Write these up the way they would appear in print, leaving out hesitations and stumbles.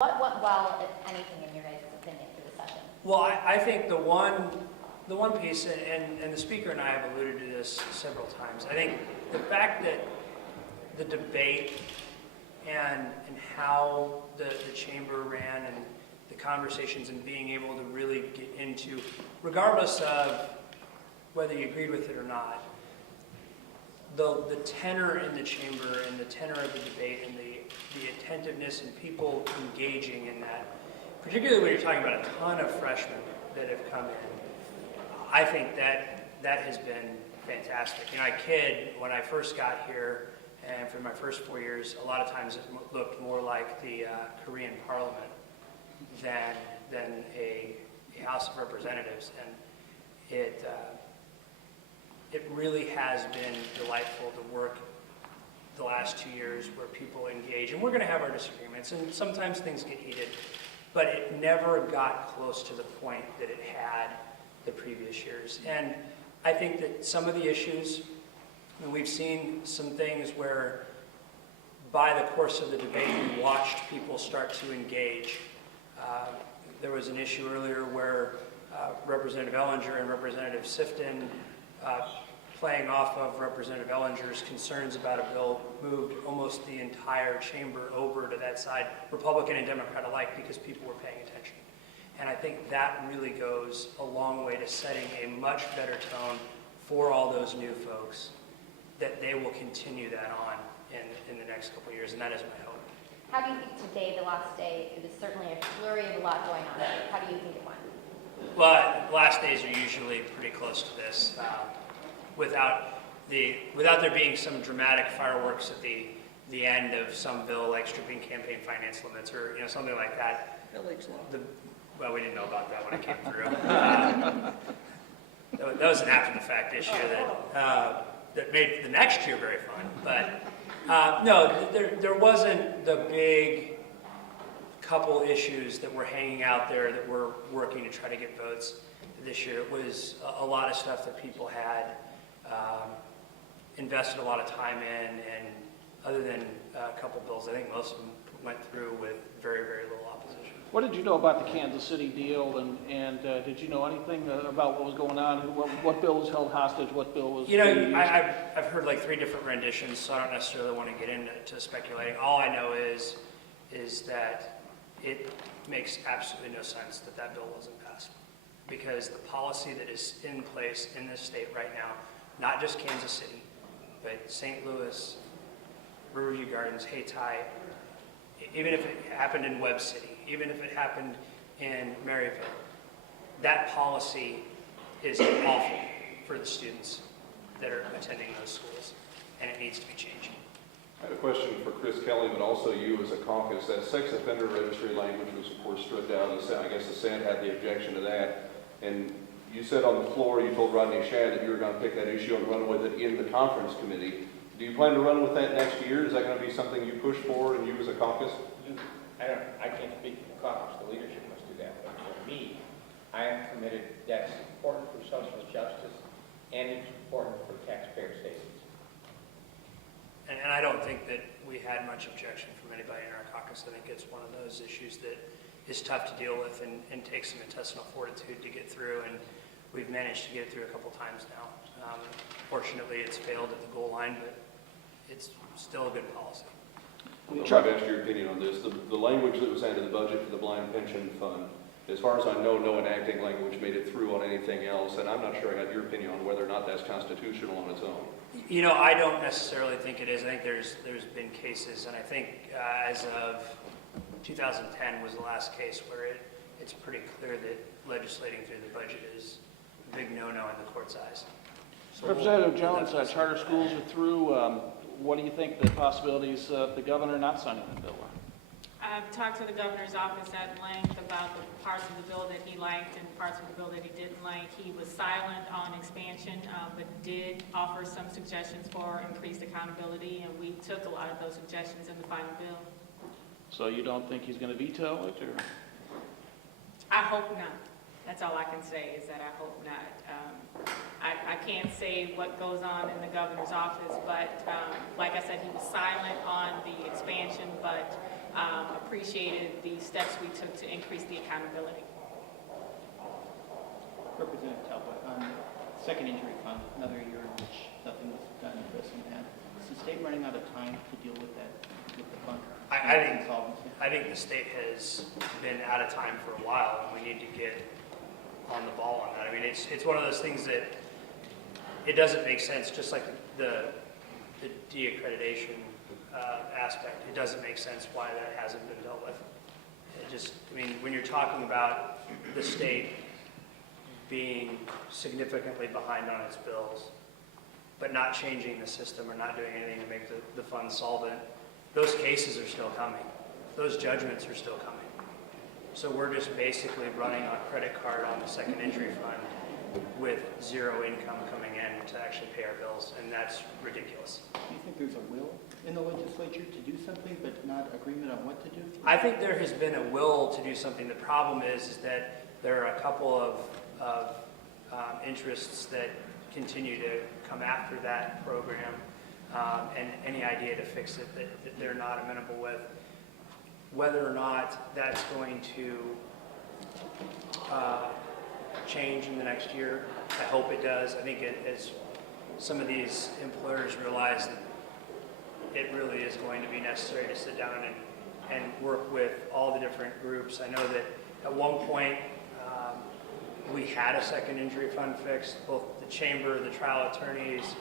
What went well, if anything, in your guys' opinion through the session? Well, I think the one piece, and the speaker and I have alluded to this several times, I think the fact that the debate and how the chamber ran and the conversations and being able to really get into, regardless of whether you agreed with it or not, the tenor in the chamber and the tenor of the debate and the attentiveness and people engaging in that, particularly when you're talking about a ton of freshmen that have come in, I think that has been fantastic. You know, I kid, when I first got here, and for my first 4 years, a lot of times it looked more like the Korean Parliament than a House of Representatives, and it really has been delightful to work the last 2 years where people engage. And we're going to have our disagreements, and sometimes things get heated, but it never got close to the point that it had the previous years. And I think that some of the issues, and we've seen some things where by the course of the debate we watched people start to engage. There was an issue earlier where Representative Ellinger and Representative Sifton, playing off of Representative Ellinger's concerns about a bill, moved almost the entire chamber over to that side, Republican and Democrat alike, because people were paying attention. And I think that really goes a long way to setting a much better tone for all those new folks, that they will continue that on in the next couple of years, and that is my hope. How do you think today, the last day, it was certainly a flurry of a lot going on. How do you think it went? Well, last days are usually pretty close to this. Without there being some dramatic fireworks at the end of some bill, like stripping campaign finance limits, or something like that. Well, we didn't know about that when it came through. That was an after-the-fact issue that made the next year very fun. But no, there wasn't the big couple issues that were hanging out there that we're working to try to get votes this year. It was a lot of stuff that people had invested a lot of time in, and other than a couple bills, I think most of them went through with very, very little opposition. What did you know about the Kansas City deal, and did you know anything about what was going on? What bill was held hostage? What bill was I've heard like 3 different renditions, so I don't necessarily want to get into speculating. All I know is that it makes absolutely no sense that bill wasn't passed, because the policy that is in place in this state right now, not just Kansas City, but St. Louis, Riverview Gardens, Hayti, even if it happened in Webb City, even if it happened in Maryville, that policy is awful for the students that are attending those schools, and it needs to be changed. I have a question for Chris Kelly, but also you as a caucus. That sex offender registry language was, of course, struck down. I guess the Senate had the objection to that. And you said on the floor, you told Rodney Shad that you were going to pick that issue and run with it in the conference committee. Do you plan to run with that next year? Is that going to be something you push for, and you as a caucus? I can't speak for the caucus. The leadership must do that. But for me, I am committed. That's important for social justice, and it's important for taxpayer savings. And I don't think that we had much objection from anybody in our caucus. I think it's one of those issues that is tough to deal with and takes some intestinal fortitude to get through, and we've managed to get it through a couple times now. Fortunately, it's failed at the goal line, but it's still a good policy. I've asked your opinion on this. The language that was added to the budget for the blind pension fund, as far as I know, no enacting language made it through on anything else, and I'm not sure I have your opinion on whether or not that's constitutional on its own. I don't necessarily think it is. I think there's been cases, and I think as of 2010 was the last case where it's pretty clear that legislating through the budget is a big no-no in the court's eyes. So Representative Jones, charter schools are through. What do you think the possibilities of the governor not signing the bill are? I've talked to the governor's office at length about the parts of the bill that he liked and parts of the bill that he didn't like. He was silent on expansion, but did offer some suggestions for increased accountability, and we took a lot of those suggestions in the final bill. So you don't think he's going to veto it, or? I hope not. That's all I can say, is that I hope not. I can't say what goes on in the governor's office, but like I said, he was silent on the expansion, but appreciated the steps we took to increase the accountability. Representative Talbot, on second injury fund, another year in which nothing was done this and that. Is the state running out of time to deal with that, with the fund? I think the state has been out of time for a while, and we need to get on the ball on that. I mean, it's one of those things that it doesn't make sense, just like the de-accreditation aspect. It doesn't make sense why that hasn't been dealt with. It just, I mean, when you're talking about the state being significantly behind on its bills, but not changing the system or not doing anything to make the fund solvent, those cases are still coming. Those judgments are still coming. So we're just basically running on credit card on the second injury fund with zero income coming in to actually pay our bills, and that's ridiculous. Do you think there's a will in the legislature to do something, but not agreement on what to do? I think there has been a will to do something. The problem is that there are a couple of interests that continue to come after that program, and any idea to fix it that they're not amenable with. Whether or not that's going to change in the next year, I hope it does. I think as some of these employers realize that it really is going to be necessary to sit down and work with all the different groups. I know that at one point we had a second injury fund fixed, both the chamber, the trial attorneys,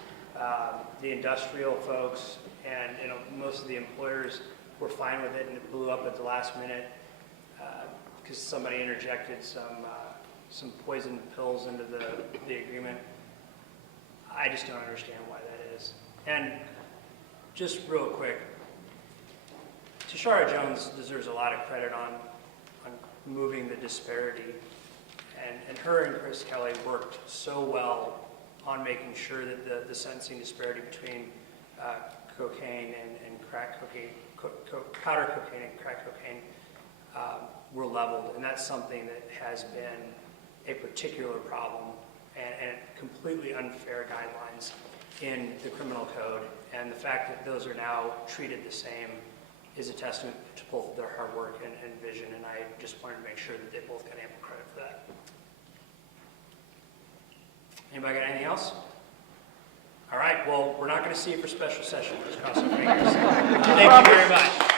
the industrial folks, and most of the employers were fine with it, and it blew up at the last minute because somebody interjected some poison pills into the agreement. I just don't understand why that is. And just real quick, Tashara Jones deserves a lot of credit on moving the disparity. And her and Chris Kelly worked so well on making sure that the sentencing disparity between cocaine and crack cocaine, powder cocaine and crack cocaine were leveled. And that's something that has been a particular problem and completely unfair guidelines in the criminal code. And the fact that those are now treated the same is a testament to both their hard work and vision. And I just wanted to make sure that they both got ample credit for that. Anybody got anything else? All right, well, we're not going to see you for special session. Just cross our fingers. Thank you very much.